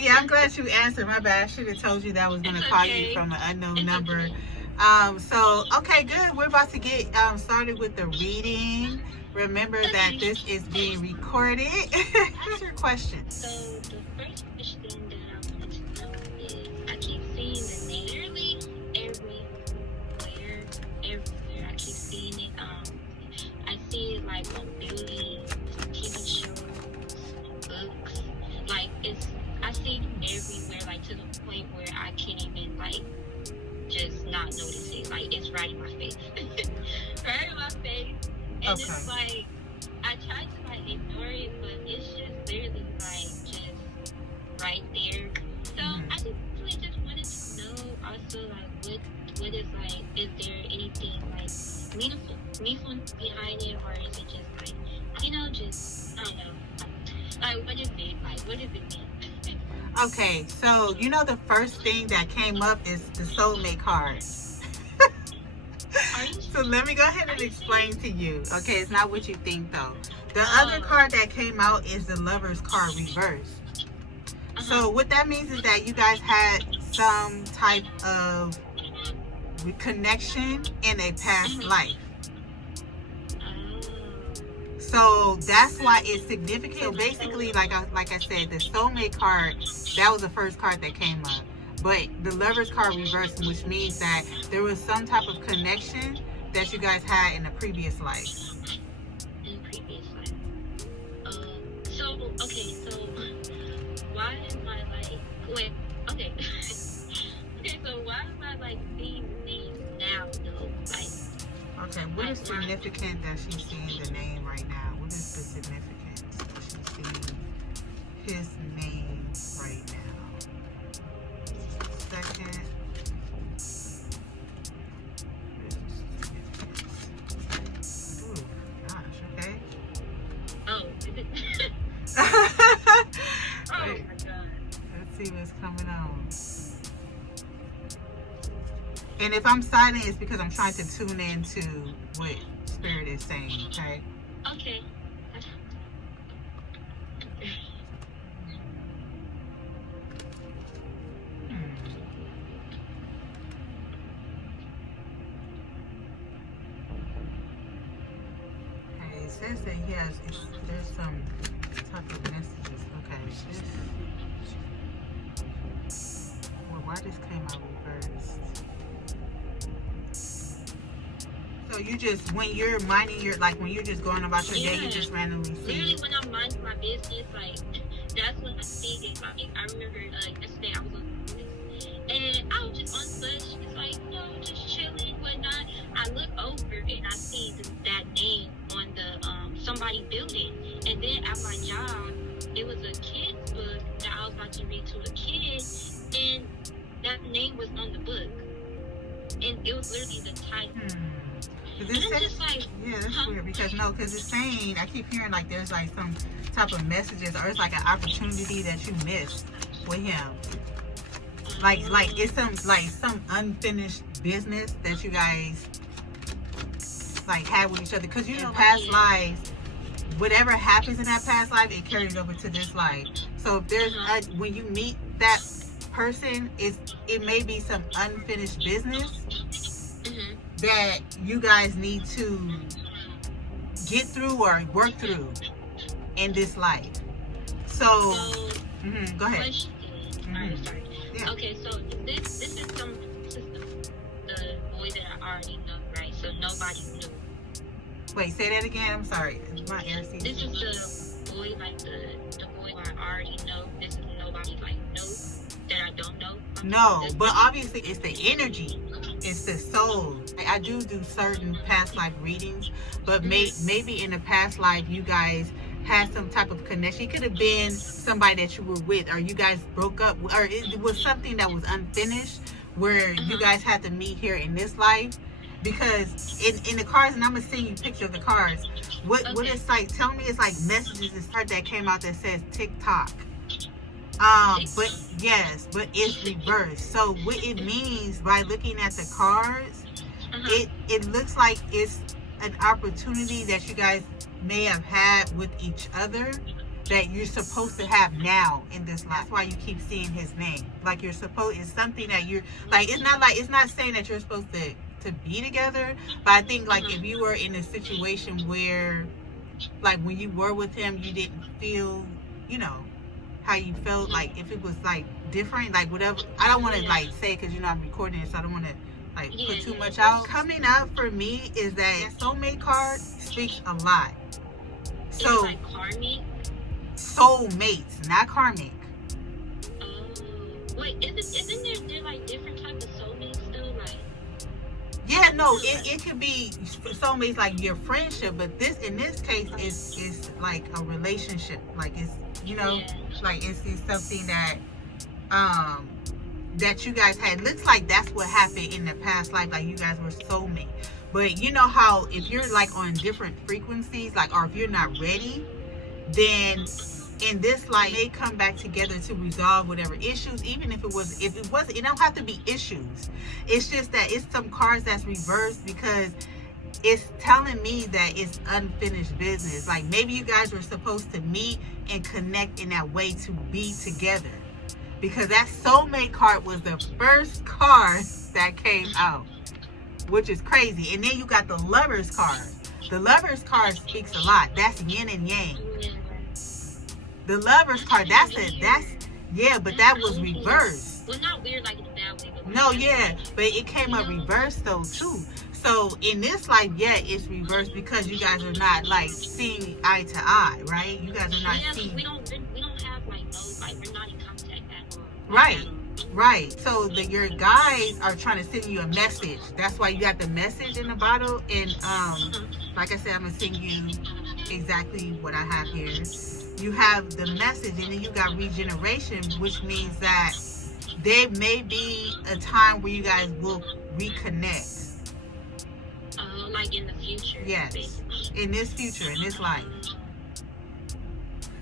yeah, I'm glad you answered. My bad. I should have told you that I was going to call you from an unknown number. So, okay, good. We're about to get started with the reading. Remember that this is being recorded. What's your question? So, the first question that I wanted to know is, I keep seeing the name literally everywhere. I keep seeing it. I see it like on buildings, TV shows, books. Like, I see it everywhere, like to the point where I can't even like just not notice it. Like, it's right in my face. Right in my face. And Okay. it's like, I try to like ignore it, but it's just literally like just right there. So I just really just wanted to know also like what is like, is there anything like meaningful behind it, or is it just like, just, I don't know, like what is it, like what does it mean? Okay, so you know the first thing that came up is the Soulmate card. So let me go ahead and explain to you. Okay, it's not what you think though. The other card that came out is the Lover's card reversed. So what that means is that you guys had some type of connection in a past life. So that's why it's significant. So basically, like I said, the Soulmate card, that was the first card that came up. But the Lover's card reversed, which means that there was some type of connection that you guys had in a previous life. In a previous life. So why am I like, wait, okay. Okay, so why am I like seeing these now though? Like, okay, what is significant that she's seeing the name right now? What is the significance that she's seeing his name right now? Second. Ooh, gosh, okay. Oh, is it? Oh my God. Let's see what's coming on. And if I'm silent, it's because I'm trying to tune into what Spirit is saying, okay? Okay. Okay, it says that there's some type of messages. Okay. Well, why this came out reversed? So you just, when you're minding when you're just going about your day, you just randomly see. Literally when I'm minding my business, like, that's when I see it. Like, I remember yesterday I was on this, and I was just on the bus, just like, just chilling, whatnot. I look over and I see that name on the somebody building, and then at my job, it was a kid's book that I was about to read to a kid, and that name was on the book, and it was literally the title. Yeah, that's weird because it's saying, I keep hearing like there's like some type of messages, or it's like an opportunity that you missed with him. Like it's some unfinished business that you guys like had with each other. Because past lives, whatever happens in that past life, it carries over to this life. So if there's when you meet that person, it may be some unfinished business that you guys need to get through or work through in this life. So go ahead. Alright, sorry. Yeah. Okay, so this is the boy that I already know, right? So nobody knew. Wait, say that again. I'm sorry. My ear seems. This is the boy, like the boy I already know. This is nobody like knows that I don't know. No, but obviously it's the energy. It's the soul. I do certain past life readings, but maybe in a past life you guys had some type of connection. It could have been somebody that you were with, or you guys broke up, or it was something that was unfinished where you guys had to meet here in this life. Because in the cards, and I'm gonna send you a picture of the cards. What it's like? Tell me, it's like messages that came out that says TikTok. But it's reversed. So what it means by looking at the cards, it looks like it's an opportunity that you guys may have had with each other, that you're supposed to have now in this life. That's why you keep seeing his name. Like you're supposed, it's something that you're like. It's not saying that you're supposed to be together. But I think like if you were in a situation where, like when you were with him, you didn't feel, you know, how you felt. Like if it was like different, like whatever. I don't want to like say because you know I'm recording it, so I don't want to like put too much out. Coming up for me is that soulmate card speaks a lot. So like karmic. Soulmates, not karmic. Wait, isn't there like different types of soulmates still? Like, yeah, no, it could be soulmates like your friendship, but this in this case is like a relationship. Like it's, you know, like it's something that that you guys had. Looks like that's what happened in the past life. Like you guys were soulmates. But you know how if you're like on different frequencies, like or if you're not ready, then in this life they come back together to resolve whatever issues. Even if it wasn't, it don't have to be issues. It's just that it's some cards that's reversed because it's telling me that it's unfinished business. Like maybe you guys were supposed to meet and connect in that way to be together, because that soulmate card was the first card that came out, which is crazy. And then you got the Lovers card. The Lovers card speaks a lot. That's yin and yang. The Lovers card, but that was reversed. Well, not weird like in a bad way. No, yeah, but it came up reversed though too. So in this life, yeah, it's reversed because you guys are not like seeing eye to eye, right? You guys are not seeing. We don't have like no, like we're not in contact at all. Right. So your guys are trying to send you a message. That's why you got the message in the bottle. And like I said, I'm gonna send you exactly what I have here. You have the message, and then you got regeneration, which means that there may be a time where you guys will reconnect. Like in the future. Yes, basically. in this future, in this life.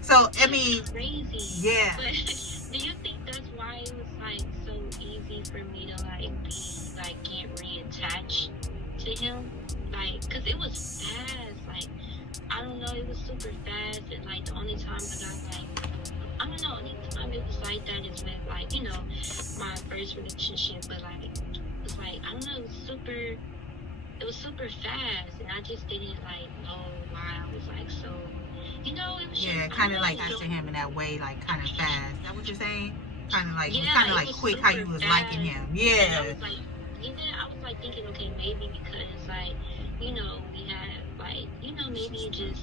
So I mean, crazy. Yeah. But do you think that's why it was like so easy for me to like get reattached to him? Like, cause it was fast. Like, I don't know, it was super fast, and like the only time I got like, I don't know, any time it was like that is with like, you know, my first relationship, but like, it's like, I don't know, it was super fast, and I just didn't like know why I was like so, you know, it was just, kind of like after him in that way, like kind of fast. Is that what you're saying? Kind of like, quick how you was fast. liking him. And Yeah. I was like, I was like thinking, okay, maybe because like, you know, we had like, you know, maybe it just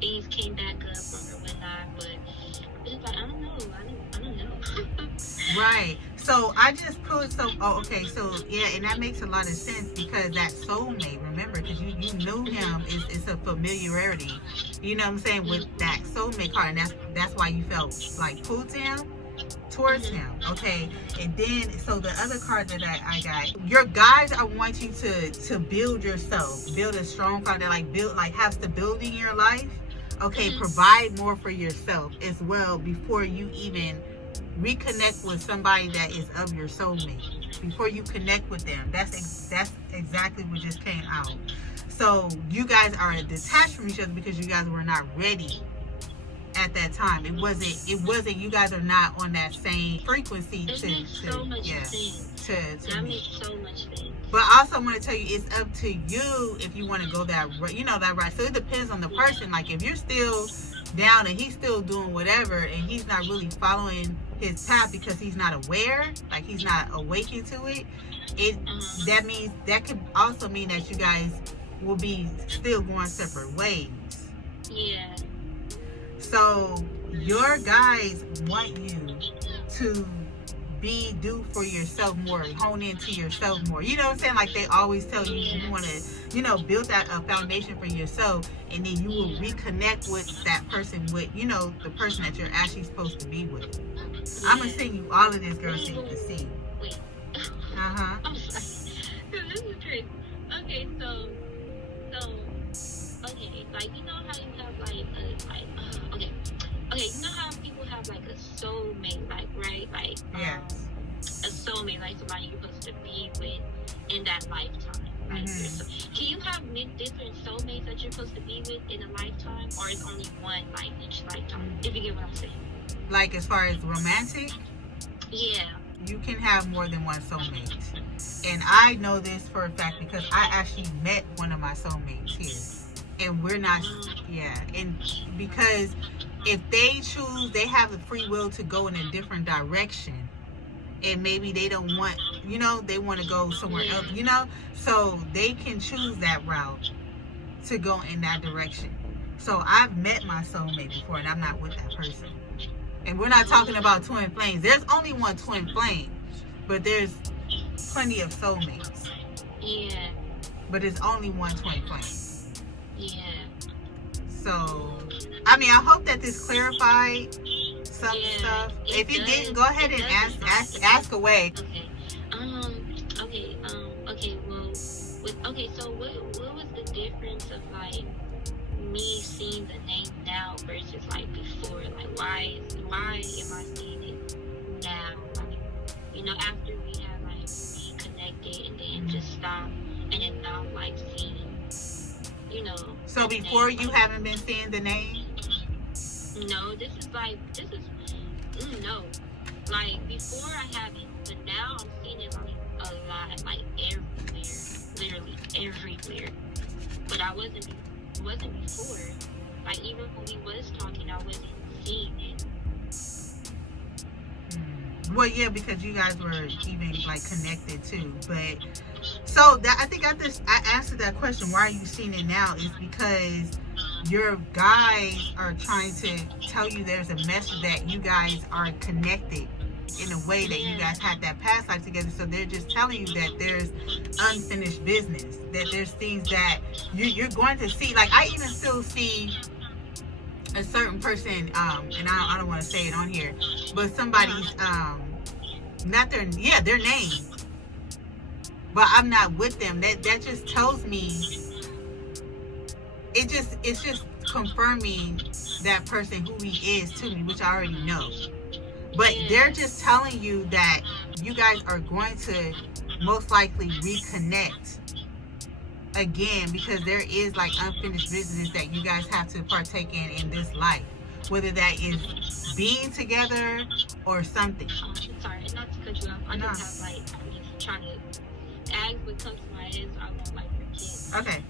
things came back up or whatnot, but it's like, I don't know. Right. So I just put some. Oh, okay. So yeah, and that makes a lot of sense because that soulmate. Remember, because you knew him. It's a familiarity. You know what I'm saying, with that soulmate card, and that's why you felt like pulled to him, towards him. Okay. And then so the other card that I got, your guides are wanting to build yourself, build a strong card that like have stability in your life. Okay, provide more for yourself as well before you even reconnect with somebody that is of your soulmate. Before you connect with them, that's exactly what just came out. So you guys are detached from each other because you guys were not ready at that time. It wasn't. You guys are not on that same frequency That makes so much sense. But also, I want to tell you, it's up to you if you want to go that route. So it depends on the person. Like if you're still down and he's still doing whatever, and he's not really following his path because he's not aware, like he's not awakened to it. That could also mean that you guys will be still going separate ways. Yeah. So your guys want you to do for yourself more, hone into yourself more. You know what I'm saying? Like they always tell you, you want to, build that a foundation for yourself, and then you will reconnect with that person, with, the person that you're actually supposed to be with. Yeah. I'm going to send you all of this, girl, so you can see. Wait. Uh-huh. I'm sorry. This is crazy. Okay, so, okay, like, you know how you have, okay, you know how people have, like, a soulmate, like, right? Like, yes. A soulmate, like somebody you're supposed to be with in that lifetime. Like, can you have many different soulmates that you're supposed to be with in a lifetime, or is only one like each lifetime? If you get what I'm saying. Like as far as romantic, Yeah. you can have more than one soulmate. And I know this for a fact because I actually met one of my soulmates here. And we're not, and because if they choose, they have the free will to go in a different direction. And maybe they don't want, they want to go somewhere else, so they can choose that route to go in that direction. So I've met my soulmate before, and I'm not with that person. And we're not talking about twin flames. There's only one twin flame, but there's plenty of soulmates. Yeah. But it's only one twin flame. Yeah. So, I mean, I hope that this clarified some stuff. If it didn't, go ahead and ask away. Okay. Well, so what was the difference of like me seeing the name now versus like before? Like, why am I seeing it now? Like, after we have like reconnected and then just stopped, and then now I'm like seeing, So before you haven't been seeing the name? No, no. Like before I haven't, but now I'm seeing it like a lot, like everywhere, literally everywhere. But I wasn't before. Like even when we was talking, I wasn't seeing it. Well, yeah, because you guys were even like connected too. But so that I think I answered that question. Why are you seeing it now? Is because your guys are trying to tell you there's a message that you guys are connected in a way that you guys had that past life together. So they're just telling you that there's unfinished business, that there's things that you're going to see. Like I even still see a certain person, and I don't want to say it on here, but somebody's not their name, but I'm not with them. That just tells me, it's just confirming that person who he is to me, which I already know. But they're just telling you that you guys are going to most likely reconnect again, because there is like unfinished business that you guys have to partake in this life, whether that is being together or something. Sorry, not to cut you off. I just have I'm just trying to ask what comes to my head, so I won't forget. Okay.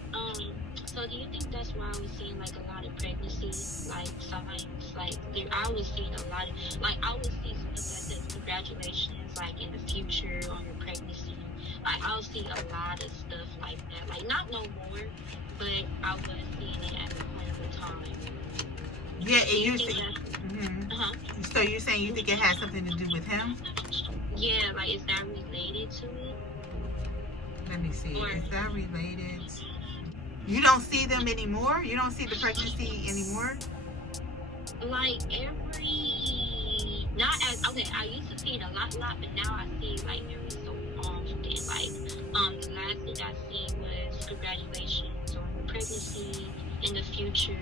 So do you think that's why I was seeing like a lot of pregnancy, like signs, like I was seeing a lot of, like I would see stuff that says congratulations, like in the future on your pregnancy. Like I'll see a lot of stuff like that. Like not no more, but I was seeing it at the point of the time. Yeah, and you see. So you're saying you think it has something to do with him? Yeah, like is that related to it? Let me see. Is that related? You don't see them anymore? You don't see the pregnancy anymore? Like I used to see it a lot, but now I see it like every so often. Like, the last thing I seen was congratulations on your pregnancy in the future,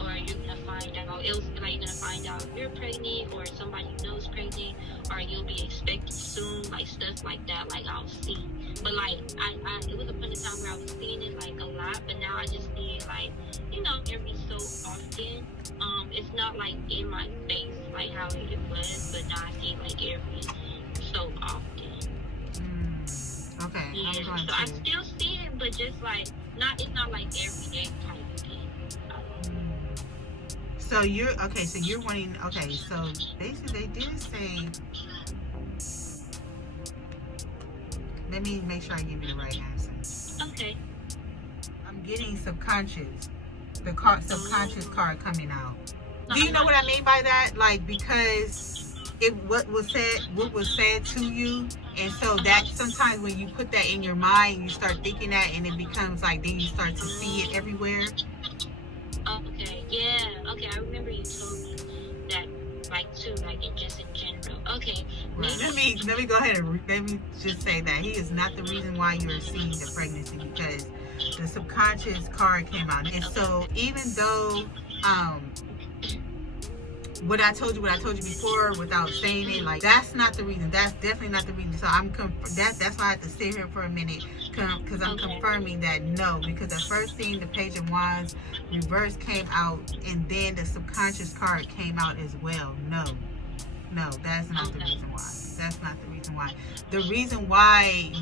or you're gonna find out, you're gonna find out if you're pregnant, or somebody you know is pregnant, or you'll be expected soon, like stuff like that, like I'll see. But like, it was a point in time where I was seeing it like a lot, but now I just see it like, every so often. It's not like in my face like how it was, but now I see it like every so often. Okay. Yeah, so I still see it, but just like it's not like everyday type of thing. So you're wanting, so basically they did say, let me make sure I give you the right answer. Okay. I'm getting subconscious. The subconscious card coming out. Do you know what I mean by that? Like, because what was said to you, and so that sometimes when you put that in your mind, you start thinking that, and it becomes like, then you start to see it everywhere. Okay, yeah, okay, I remember you told me that, like, too, like, just in general. Okay. Right. Let me go ahead and let me just say that he is not the reason why you're seeing the pregnancy, because the subconscious card came out. And so even though what I told you before without saying it, like, that's not the reason. That's definitely not the reason. So that's why I had to sit here for a minute because I'm Okay. confirming that no, because the first thing, the Page of Wands reverse came out, and then the subconscious card came out as well. No, that's not the Okay. reason why. That's not the reason why. The reason why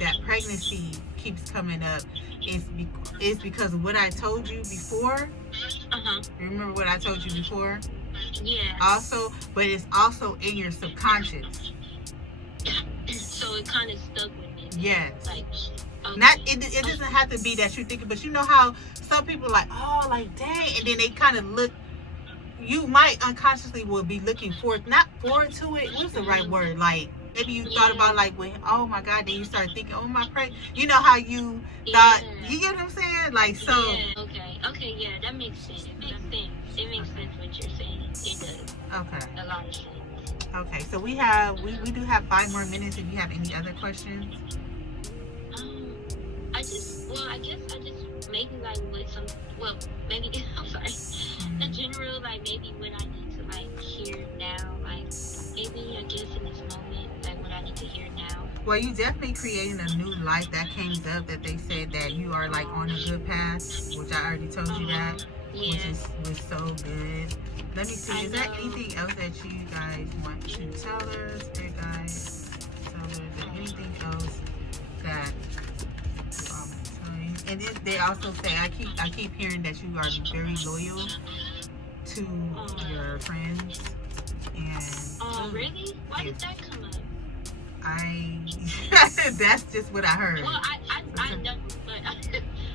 that pregnancy keeps coming up is because of what I told you before. Uh-huh. Remember what I told you before? Yeah. Also, but it's also in your subconscious. So it kind of stuck with me. Yes. Like, okay. Not it doesn't have to be that you're thinking, but you know how some people are like, oh, like dang, and then they kind of look. You might unconsciously will be looking not forward to it. What's the right word? Like maybe you thought about like when, oh my God, then you start thinking, oh my pray. You know how you thought. You get what I'm saying? Like so. Yeah. Okay. Yeah, that makes sense. It makes sense. It makes sense what you're saying. It does. Okay. A lot of sense. Okay, so we do have 5 more minutes if you have any other questions. I guess I just maybe like maybe I'm sorry. In general, like maybe what I need to like hear now, like maybe I guess in this moment, like what I need to hear now. Well, you definitely creating a new life that came up that they said that you are like on a good path, which I already told you that, which was so good. Let me see, is there anything else that you guys want to tell us? Hey guys, tell us, is there anything else that and they also say I keep hearing that you are very loyal to your friends and really? Why did that come up? That's just what I heard. Well, I know, but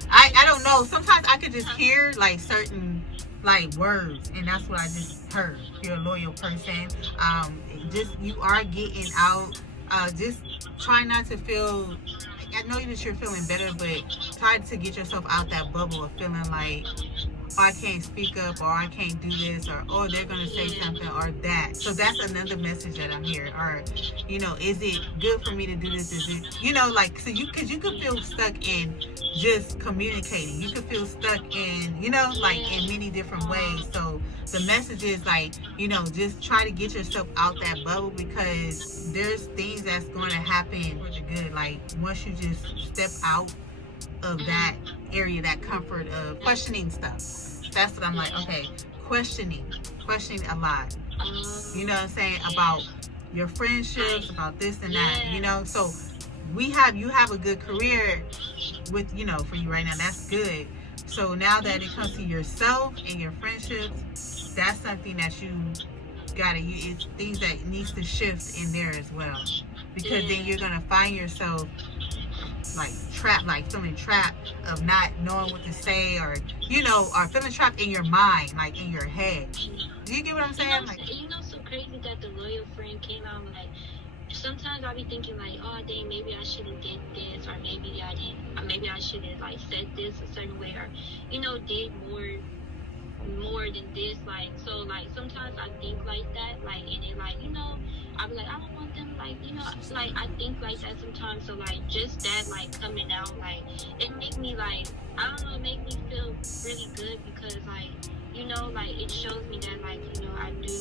I don't know. Sometimes I could just hear like certain like words, and that's what I just heard. You're a loyal person. Just you are getting out. Just try not to feel. I know that you're feeling better, but try to get yourself out that bubble of feeling like, oh, I can't speak up, or I can't do this, or oh, they're gonna say something, or that. So that's another message that I'm hearing. Or, you know, is it good for me to do this? Is it, you know, like, so because you could feel stuck in just communicating. You could feel stuck in, you know, like in many different ways. So the message is like, you know, just try to get yourself out that bubble, because there's things that's going to happen for the good. Like once you just step out of that area, that comfort of questioning stuff. That's what I'm like, okay, questioning a lot. You know what I'm saying? About your friendships, about this and that, you know? So you have a good career with, you know, for you right now. That's good. So now that it comes to yourself and your friendships, that's something that you gotta, it's things that needs to shift in there as well. Because then you're gonna find yourself like trapped, like feeling trapped of not knowing what to say, or you know, or feeling trapped in your mind, like in your head. Do you get what I'm saying? You know, so crazy that the loyal friend came out. Like sometimes I'll be thinking like, oh dang, maybe I should have did this, or maybe I didn't, or maybe I should have like said this a certain way, or you know, did more than this. Like so, like sometimes I think like that, like and then like, you know, I'll be like, I don't want them, like, you know, like I think like that sometimes. So like just that like coming out, like it make me like, I don't know, it make me feel really good, because like, you know, like it shows me that like, you know, I do,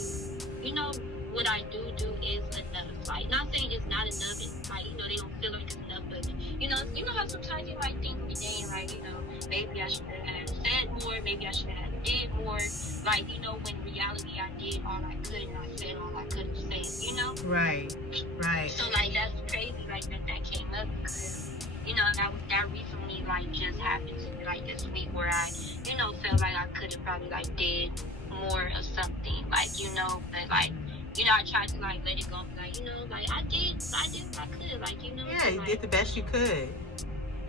you know, what I do is enough. Like not saying it's not enough, it's like, you know, they don't feel like it's enough, but you know how sometimes you like think today, like, you know, maybe I should have said more, maybe I should have did more. Like, you know, when in reality I did all I could, and I said all I could have said, you know? Right. So like that's crazy, like that came up, because, you know, that recently like just happened to me like this week, where I, you know, felt like I could have probably like did more of something, like, you know, but like, you know, I tried to like let it go, like, you know, like I did what I could, like, you know. Yeah, you did the best you could.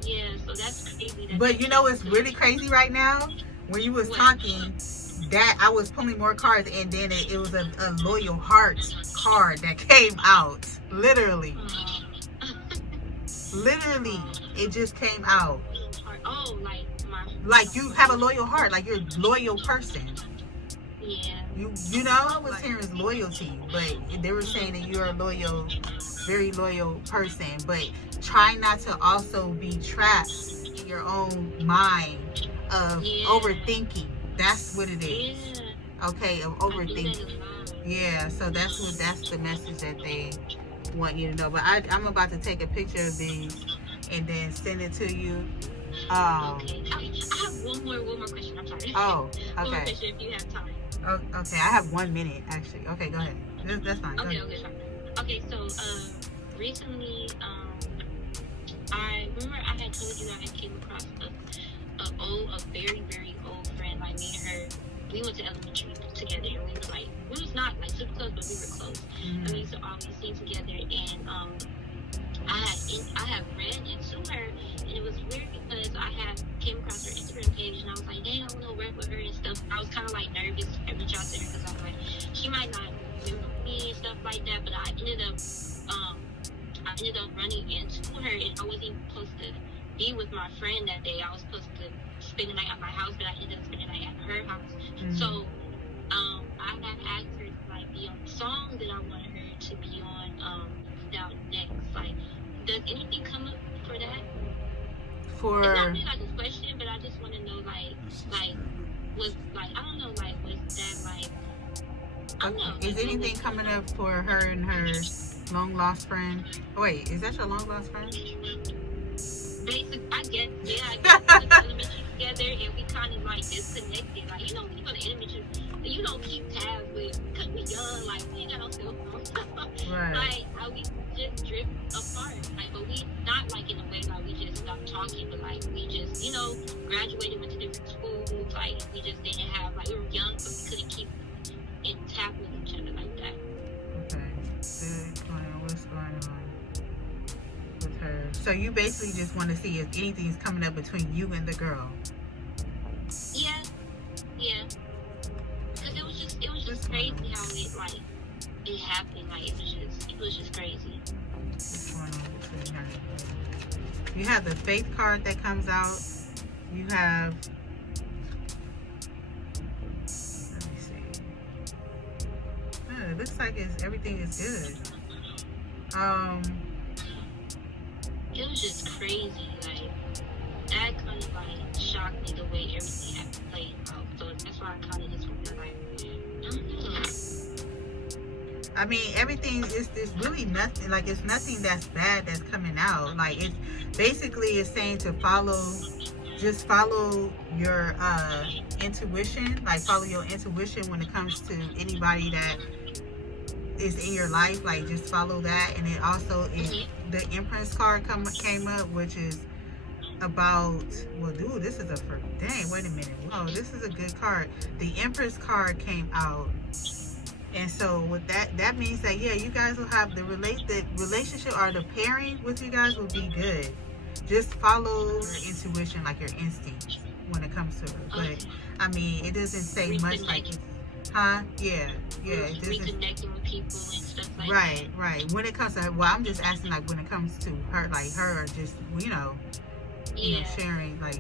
Yeah, so that's crazy. But you know what's really crazy right now? When you was talking, that I was pulling more cards, and then it was a loyal heart card that came out. Literally, it just came out. Oh, like you have a loyal heart, like you're a loyal person. Yeah. You know, I was hearing loyalty, but they were saying that you're a loyal, very loyal person. But try not to also be trapped in your own mind of overthinking. That's what it is. Yeah. Okay, of overthinking. Yeah, so that's the message that they want you to know. But I'm about to take a picture of these, and then send it to you. Okay. I have one more question. I'm sorry. Oh, One more okay. question if you have time. Oh, okay, I have 1 minute actually. Okay, go ahead. That's fine. Go ahead. Fine. Okay, so recently, I remember I had told you I had came across a very, very old friend. Like me and her, we went to elementary together, and we was not like super close, but we were close. And we used to always sing together. And I had ran into her, and it was weird because I had came across her Instagram page, and I was like, dang, I want to work with her and stuff. I was kind of like nervous to reach out to her because I was like, she might not remember me and stuff like that. But I ended up running into her, and I wasn't even supposed to be with my friend that day. I was supposed to spend the night at my house, but I ended up spending the night at her house. So I had asked her to like be on the song that I wanted her to be on out next. Like, does anything come up for that? For it's not really like a question, but I just want to know was I don't know, like was that like I don't know. Is anything coming up for her and her long lost friend? Oh, wait, is that your long lost friend? Basically, I guess we went to elementary together, and we kind of like disconnected. Like, you know, when you go to elementary, you don't keep tabs with, because we young, like we ain't got no cell phone. Right. Like we just drift apart. Like, but we not like in a way like we just stopped talking, but like we just, you know, graduated, went to different schools. Like we just didn't have, like we were young, but we couldn't keep in tap with each other like that. Okay. What's going on with her? So you basically just want to see if anything's coming up between you and the girl. Yeah. Because it was just crazy how it happened. Like it was just crazy. What's going on between her? You have the faith card that comes out. You have. Let me see. It looks like everything is good. It was just crazy. Like that kind of like shocked me the way everything had played out. So that's why I kind of just went like, I don't know. I mean, everything is really nothing. Like it's nothing that's bad that's coming out. Like it's basically it's saying to just follow your intuition. Like follow your intuition when it comes to anybody that is in your life. Like just follow that. And it also the Empress card came up, which is about, well, dude, this is dang, wait a minute. Oh, this is a good card. The Empress card came out. And so with that means that, yeah, you guys will have the relationship or the pairing with you guys will be good. Just follow your intuition, like your instincts when it comes to it. But I mean, it doesn't say much like it's, huh? Yeah. It doesn't. Reconnecting with people and stuff like that. Right. When it comes to her, well, I'm just asking like when it comes to her, like her, just you know, sharing, like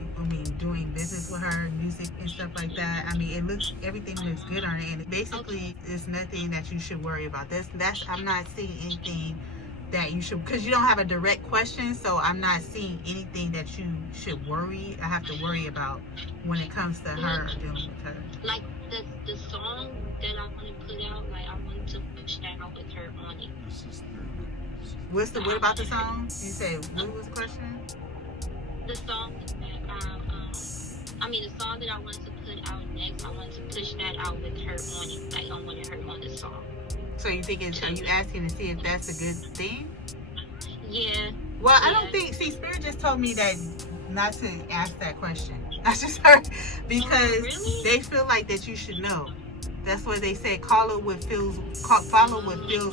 doing business with her, music and stuff like that. I mean, everything looks good on it, and basically, there's nothing that you should worry about. That's I'm not seeing anything that you should, because you don't have a direct question, so I'm not seeing anything that you should worry. I have to worry about when it comes to her or dealing with her. Like the song that I want to put out, like I want to push that out with her on it. What about the song? You said what was the question? The song that the song that I wanted to put out next, I wanted to push that out with her on it. Like I wanted her on the song. So you think are you asking to see if that's a good thing? Yeah. Well, I don't think. See, Spirit just told me that not to ask that question. I just heard because they feel like that you should know. That's what they say. Follow what feels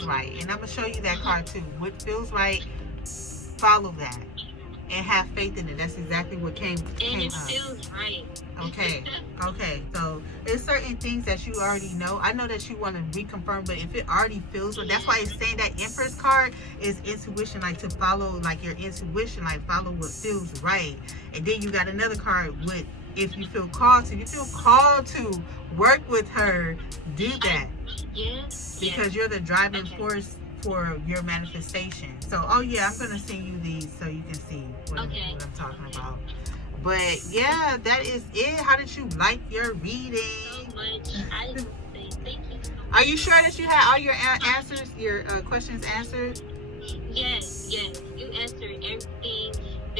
right. And I'm gonna show you that card too. What feels right, follow that, and have faith in it. That's exactly what came up. Feels right. Okay. So there's certain things that you already know. I know that you want to reconfirm, but if it already feels right, that's why it's saying that Empress card is intuition, like to follow, like your intuition, like follow what feels right. And then you got another card with if you feel called to work with her, do that. Because you're the driving force for your manifestation. So, I'm gonna send you these so you can see what I'm talking about. But yeah, that is it. How did you like your reading? So much. I just say thank you so much. Are you sure that you had all your answers, your questions answered? Yes. You answered everything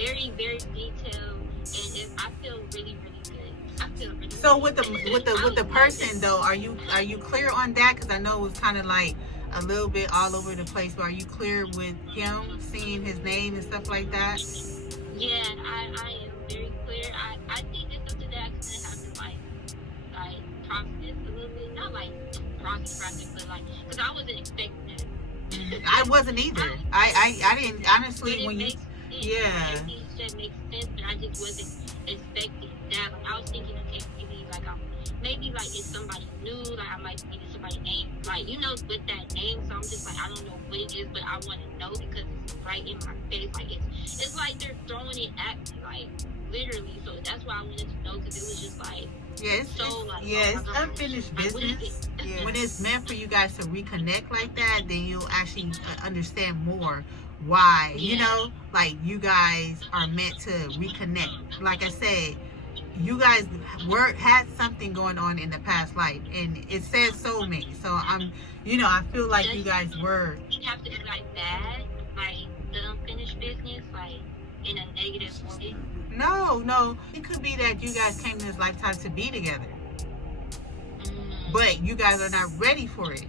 very, very detailed, and I feel really, really good. I feel really. So really with the good. with the person though, are you clear on that? Because I know it was kind of like a little bit all over the place. But are you clear with him seeing his name and stuff like that? Yeah, I am very clear. I think it's something that I kind of have to like process a little bit, not like process, but like, because I wasn't expecting that. I wasn't either. I didn't honestly But it when you makes sense. yeah. Everything you said makes sense, but I just wasn't expecting that. Like, I was thinking, okay, maybe like it's somebody new, like I might be somebody's name, like, you know, with that name. So I'm just like, I don't know what it is, but I want to know because it's right in my face. Like it's like they're throwing it at me, like literally. So that's why I wanted to know, because it was just like, it's unfinished business. Yeah. When it's meant for you guys to reconnect like that, then you'll actually understand more why, you know, like you guys are meant to reconnect. Like I said, you guys had something going on in the past life, and it says soulmate. So I feel like you guys were. You have to be like that, like the unfinished business, like in a negative way. No, it could be that you guys came in this lifetime to be together, but you guys are not ready for it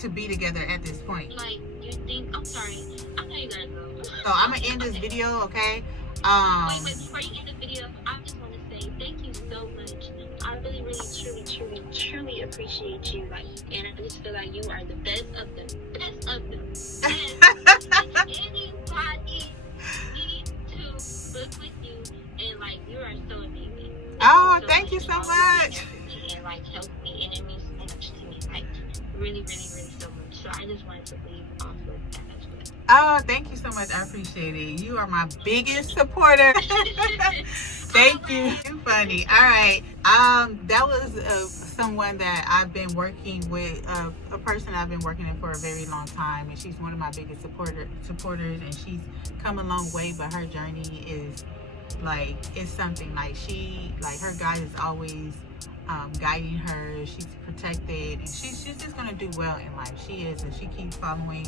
to be together at this point. Like, you think? I'm sorry, I know you gotta go. So I'm gonna end this video, okay? Wait, before you end the video, I just want to say thank you so much. I really, really, truly appreciate you. Like, and I just feel like you are the best of the best of the best. Anybody needs to book with you, and like, you are so amazing. Oh, thank you so much. And like, help me, and it means so much to me. Like, really, really, really so much. So I just wanted to leave off with that as well. Oh, thank you so much. I appreciate it. You are my biggest supporter. Thank you. You're funny. All right. That was someone that I've been working with, a person I've been working with for a very long time, and she's one of my biggest supporters, and she's come a long way, but her journey is like, it's something like her guide is always guiding her. She's protected, and she's just gonna do well in life. She is, and she keeps following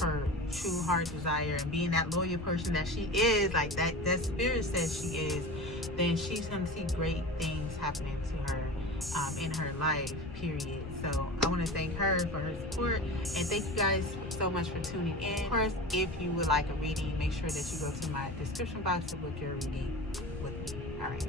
her true heart desire and being that loyal person that she is, like that spirit says she is, then she's gonna see great things happening to her in her life, period. So I want to thank her for her support, and thank you guys so much for tuning in. Of course, if you would like a reading, make sure that you go to my description box to book your reading with me. All right.